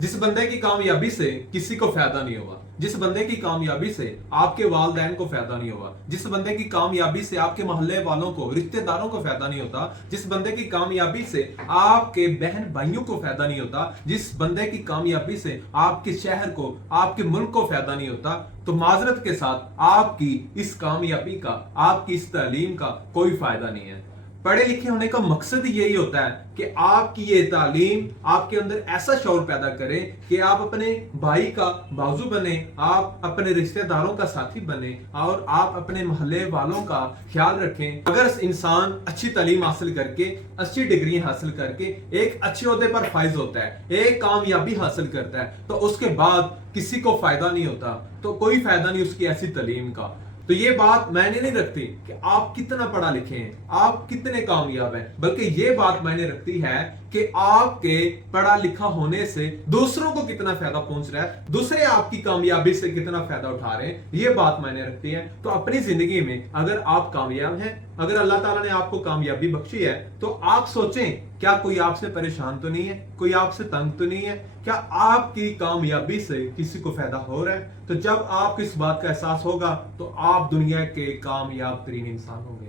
जिस बंदे की कामयाबी से किसी को फायदा नहीं हुआ, जिस बंदे की कामयाबी से आपके वालदैन को फायदा नहीं हुआ, जिस बंदे की कामयाबी से आपके मोहल्ले वालों को, रिश्तेदारों को फायदा नहीं होता, जिस बंदे की कामयाबी से आपके बहन भाइयों को फायदा नहीं होता, जिस बंदे की कामयाबी से आपके शहर को, आपके मुल्क को फायदा नहीं होता, तो माजरत के साथ आपकी इस कामयाबी का, आपकी इस तालीम का कोई फायदा नहीं है। पढ़े लिखे होने का मकसद यही होता है कि आपकी ये तालीम आपके अंदर ऐसा शौर पैदा करे कि आप अपने भाई का बाजू बने, आप अपने रिश्तेदारों का साथी बने और आप अपने मोहल्ले वालों का ख्याल रखें। अगर इंसान अच्छी तालीम हासिल करके, अच्छी डिग्री हासिल करके एक अच्छे ओहदे पर फाइज होता है, एक कामयाबी हासिल करता है, तो उसके बाद किसी को फायदा नहीं होता, तो कोई फायदा नहीं उसकी ऐसी तालीम का। तो ये बात मायने नहीं रखती कि आप कितना पढ़ा लिखे हैं, आप कितने कामयाब हैं, बल्कि ये बात मायने रखती है कि आपके पढ़ा लिखा होने से दूसरों को कितना फायदा पहुंच रहा है, दूसरे आपकी कामयाबी से कितना फायदा उठा रहे हैं, ये बात मायने रखती है। तो अपनी जिंदगी में अगर आप कामयाब हैं, अगर अल्लाह ताला ने आपको कामयाबी बख्शी है, तो आप सोचें क्या कोई आपसे परेशान तो नहीं है, कोई आपसे तंग तो नहीं है, क्या आपकी कामयाबी से किसी को फायदा हो रहा है? तो जब आपको इस बात का एहसास होगा तो आप दुनिया के कामयाब तरीन इंसान होंगे।